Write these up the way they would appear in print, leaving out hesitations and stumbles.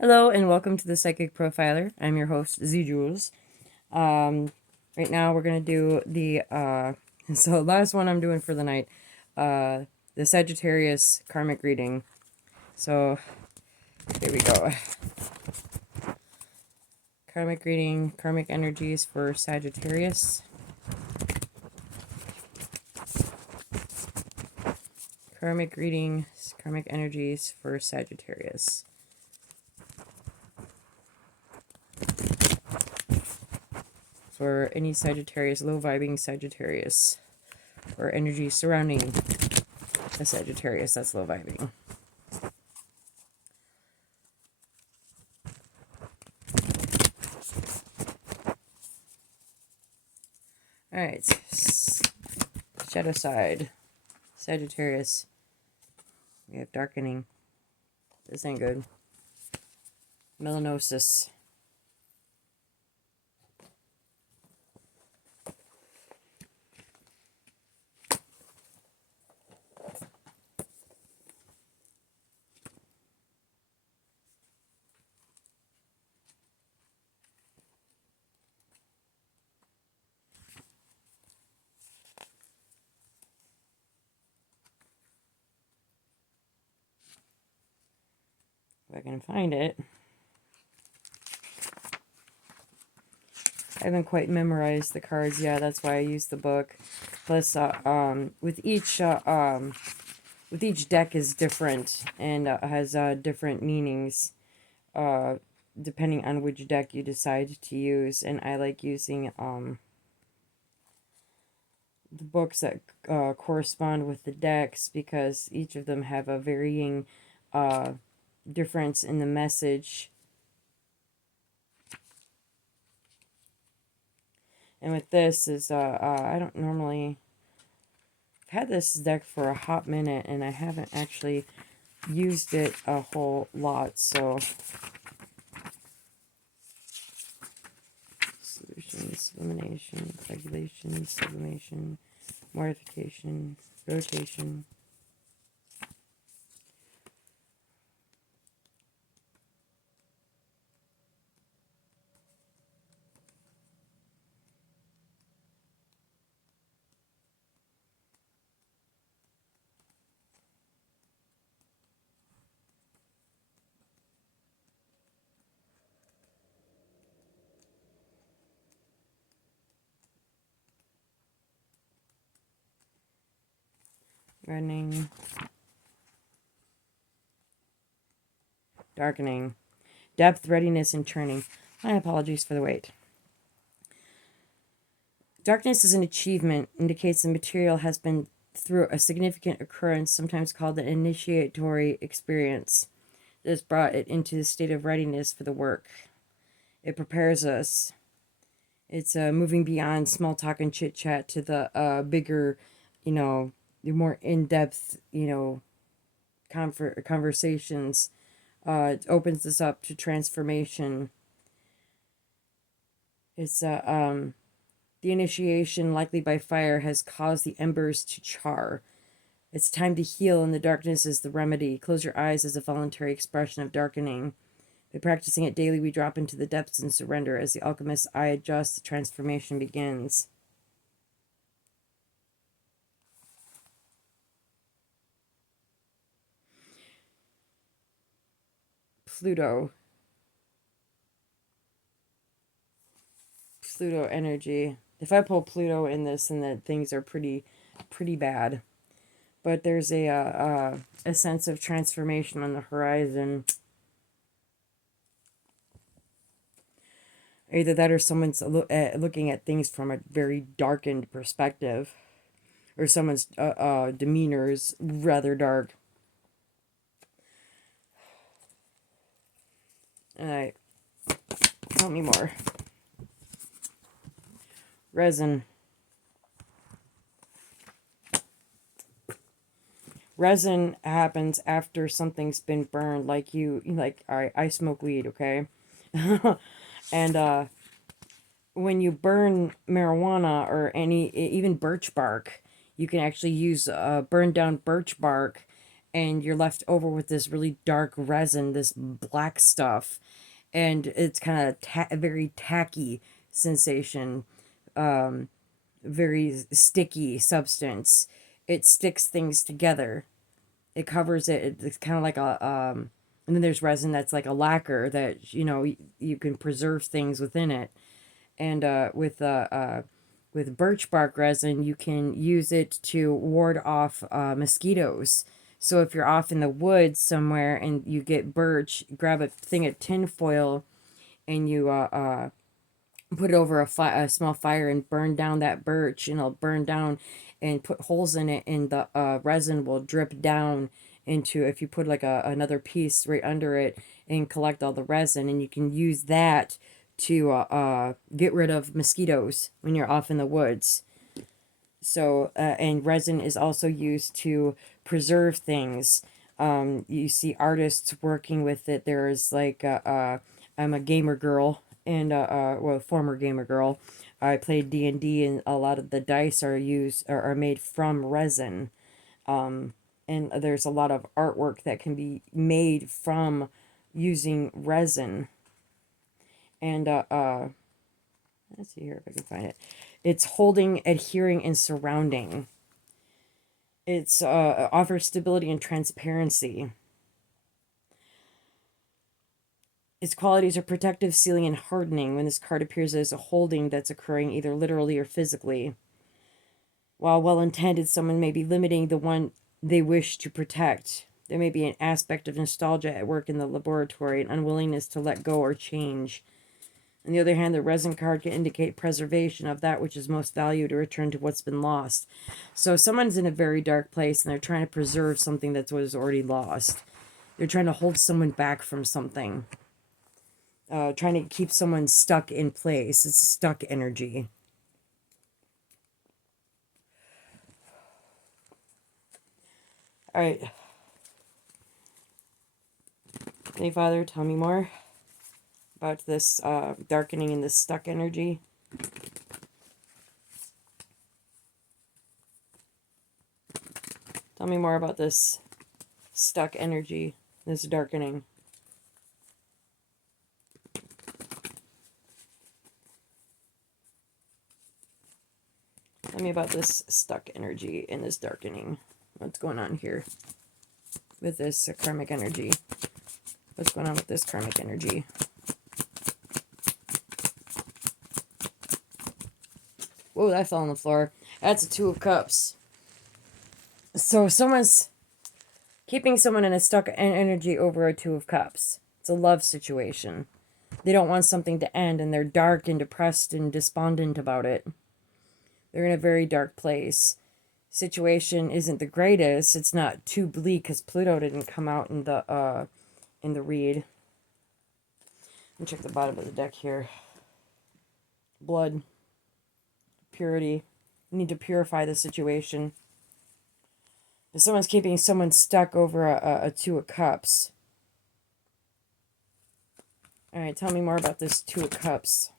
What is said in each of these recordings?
Hello and welcome to the Psychic Profiler. I'm your host, zejewels. Right now we're going to do the, so last one I'm doing for the night, the Sagittarius karmic reading. So, here we go. Karmic reading, karmic energies for Sagittarius. Karmic reading, karmic energies for Sagittarius. For any Sagittarius, low vibing Sagittarius, or energy surrounding a Sagittarius that's low vibing. Alright, shadow side, Sagittarius. We have darkening. This ain't good. Melanosis. If I can find it. I haven't quite memorized the cards yet. That's why I used the book. Plus, with each deck is different and has different meanings, depending on which deck you decide to use. And I like using the books that correspond with the decks because each of them have a varying difference in the message. And with this is I don't normally, I've had this deck for a hot minute and I haven't actually used it a whole lot, so solutions, elimination, regulation, sublimation, mortification, rotation. Reddening, darkening, depth, readiness, and churning. My apologies for the wait. Darkness is an achievement, indicates the material has been through a significant occurrence, sometimes called an initiatory experience, that has brought it into the state of readiness for the work. It prepares us. It's moving beyond small talk and chit chat to the bigger, the more in depth, conversations. It opens us up to transformation. It's the initiation, likely by fire, has caused the embers to char. It's time to heal, and the darkness is the remedy. Close your eyes as a voluntary expression of darkening. By practicing it daily, we drop into the depths and surrender. As the alchemist's eye adjusts, the transformation begins. Pluto energy. If I pull Pluto in this, then that things are pretty bad. But there's a sense of transformation on the horizon. Either that or someone's looking at things from a very darkened perspective, or someone's demeanor is rather dark. Alright, tell me more. Resin. Resin happens after something's been burned, like I smoke weed, okay? And when you burn marijuana or even birch bark, you can actually use burned down birch bark and you're left over with this really dark resin, this black stuff, and it's kind of very tacky sensation, very sticky substance. It sticks things together. It covers it. It's kind of like a and then there's resin that's like a lacquer that you can preserve things within it. And with birch bark resin, you can use it to ward off mosquitoes. So if you're off in the woods somewhere and you get birch, grab a thing of tin foil and you put it over a small fire and burn down that birch, and it'll burn down and put holes in it, and the resin will drip down into, if you put like another piece right under it and collect all the resin, and you can use that to get rid of mosquitoes when you're off in the woods. So and resin is also used to preserve things. You see artists working with it. There's like I'm a gamer girl, and well, former gamer girl. I played D&D, and a lot of the dice are made from resin. And there's a lot of artwork that can be made from using resin. And let's see here if I can find it. It's holding, adhering, and surrounding. It's offers stability and transparency. Its qualities are protective, sealing, and hardening. When this card appears as a holding that's occurring either literally or physically. While well-intended, someone may be limiting the one they wish to protect. There may be an aspect of nostalgia at work in the laboratory, an unwillingness to let go or change. On the other hand, the resin card can indicate preservation of that which is most valued, or return to what's been lost. So someone's in a very dark place and they're trying to preserve something that was already lost. They're trying to hold someone back from something. Trying to keep someone stuck in place. It's stuck energy. All right. Hey, Father, tell me more about this darkening and this stuck energy. Tell me more about this stuck energy, this darkening. Tell me about this stuck energy and this darkening. What's going on here with this karmic energy? What's going on with this karmic energy? Whoa, that fell on the floor. That's a 2 of Cups. So someone's keeping someone in a stuck energy over a 2 of Cups. It's a love situation. They don't want something to end, and they're dark and depressed and despondent about it. They're in a very dark place. Situation isn't the greatest. It's not too bleak because Pluto didn't come out in the read. Let me check the bottom of the deck here. Blood. Purity. You need to purify the situation. If someone's keeping someone stuck over a 2 of Cups. Alright, tell me more about this 2 of Cups.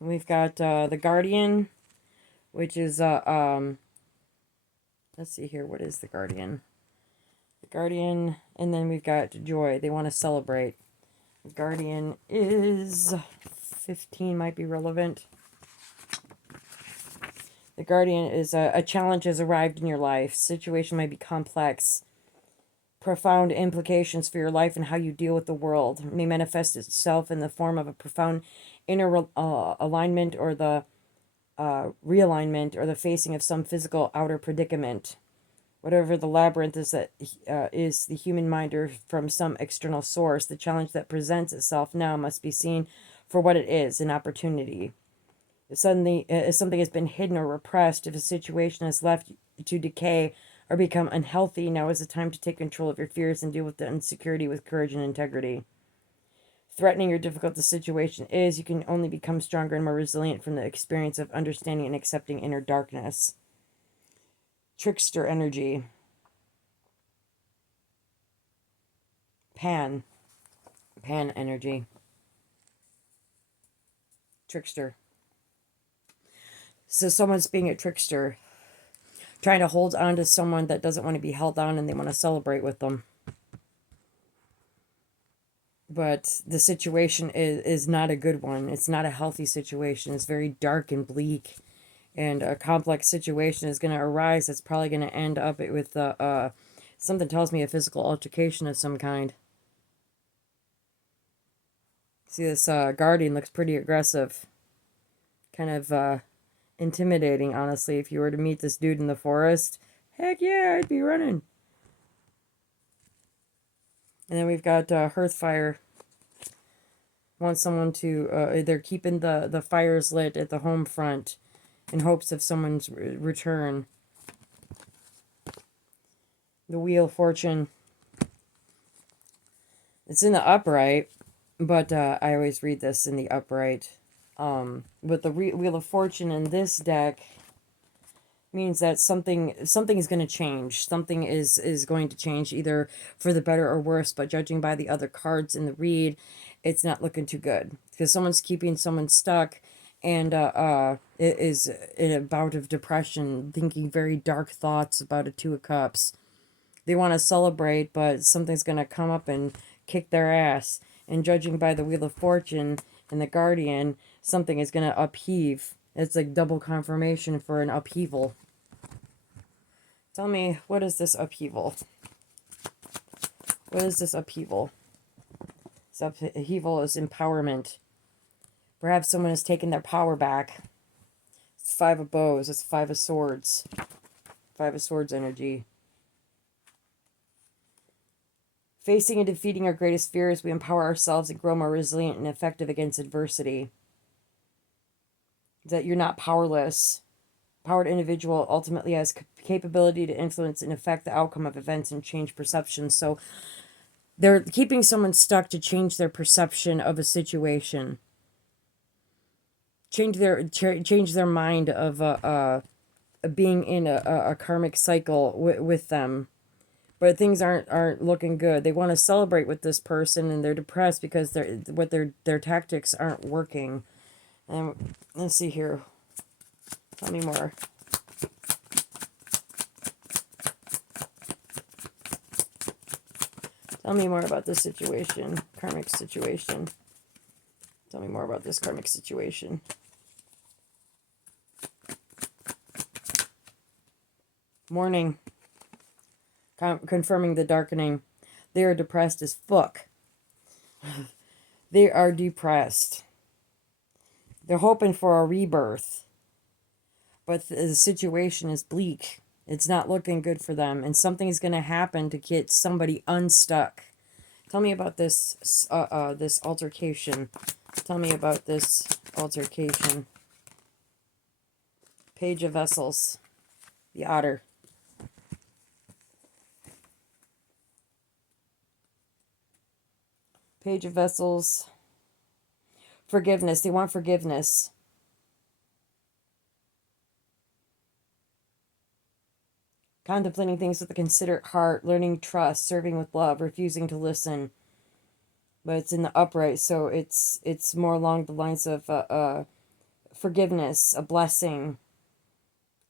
We've got the Guardian, which is, let's see here, what is the Guardian? The Guardian, and then we've got Joy. They want to celebrate. The Guardian is 15, might be relevant. The Guardian is a challenge has arrived in your life. Situation might be complex. Profound implications for your life and how you deal with the world. It may manifest itself in the form of a profound inner alignment, or the realignment, or the facing of some physical outer predicament. Whatever the labyrinth is, that is the human mind, or from some external source, the challenge that presents itself now must be seen for what it is, an opportunity. If something has been hidden or repressed, if a situation is left to decay or become unhealthy, now is the time to take control of your fears and deal with the insecurity with courage and integrity. Threatening or difficult the situation is, you can only become stronger and more resilient from the experience of understanding and accepting inner darkness. Trickster energy. Pan energy. Trickster. So someone's being a trickster, trying to hold on to someone that doesn't want to be held on, and they want to celebrate with them. But the situation is not a good one. It's not a healthy situation. It's very dark and bleak. And a complex situation is going to arise. It's probably going to end up with something tells me a physical altercation of some kind. See, this guardian looks pretty aggressive. Kind of intimidating, honestly. If you were to meet this dude in the forest, heck yeah, I'd be running. And then we've got Hearthfire. Want someone to, they're keeping the fires lit at the home front in hopes of someone's return. The Wheel of Fortune. It's in the upright, but I always read this in the upright. But the Wheel of Fortune in this deck means that something is going to change. Something is going to change, either for the better or worse, but judging by the other cards in the read, it's not looking too good. Because someone's keeping someone stuck, and it is in a bout of depression, thinking very dark thoughts about a Two of Cups. They want to celebrate, but something's going to come up and kick their ass. And judging by the Wheel of Fortune and the Guardian, something is going to upheave. It's like double confirmation for an upheaval. Tell me, what is this upheaval? What is this upheaval? This upheaval is empowerment. Perhaps someone has taken their power back. It's Five of Bows. It's Five of Swords. Five of Swords energy. Facing and defeating our greatest fears, we empower ourselves and grow more resilient and effective against adversity. That you're not powerless. Powered individual ultimately has capability to influence and affect the outcome of events and change perceptions. So they're keeping someone stuck to change their perception of a situation. Change their mind of being in a karmic cycle with them. But things aren't looking good. They want to celebrate with this person, and they're depressed because their tactics aren't working. Let's see here. Tell me more. Tell me more about this situation. Karmic situation. Tell me more about this karmic situation. Morning. Confirming the darkening. They are depressed as fuck. They are depressed. They're hoping for a rebirth. But the situation is bleak. It's not looking good for them. And something is going to happen to get somebody unstuck. Tell me about this this altercation. Tell me about this altercation. Page of Vessels. The Otter. Page of Vessels. Forgiveness. They want forgiveness. Contemplating things with a considerate heart, learning trust, serving with love, refusing to listen. But it's in the upright, so it's more along the lines of forgiveness, a blessing,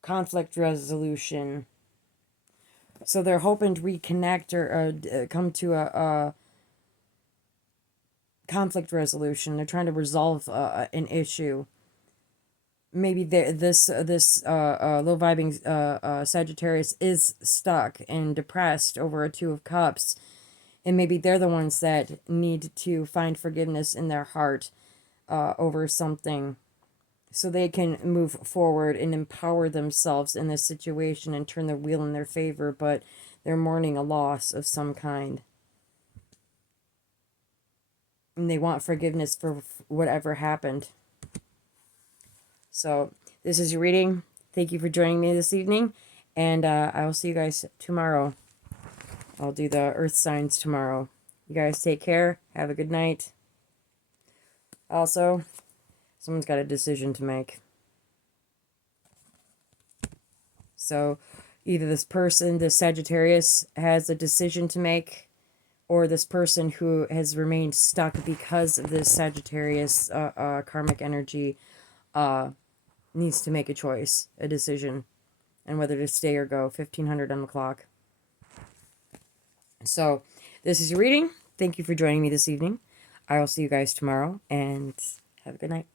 conflict resolution. So they're hoping to reconnect or come to a conflict resolution. They're trying to resolve an issue. Maybe this low vibing Sagittarius is stuck and depressed over a Two of Cups, and maybe they're the ones that need to find forgiveness in their heart over something, so they can move forward and empower themselves in this situation and turn the wheel in their favor. But they're mourning a loss of some kind, and they want forgiveness for whatever happened. So this is your reading. Thank you for joining me this evening, and I will see you guys tomorrow. I'll do the earth signs tomorrow. You guys take care. Have a good night. Also, someone's got a decision to make. So either this person, this Sagittarius, has a decision to make, or this person who has remained stuck because of this Sagittarius karmic energy needs to make a choice, a decision, and whether to stay or go. 1500 on the clock. So this is your reading. Thank you for joining me this evening. I will see you guys tomorrow, and have a good night.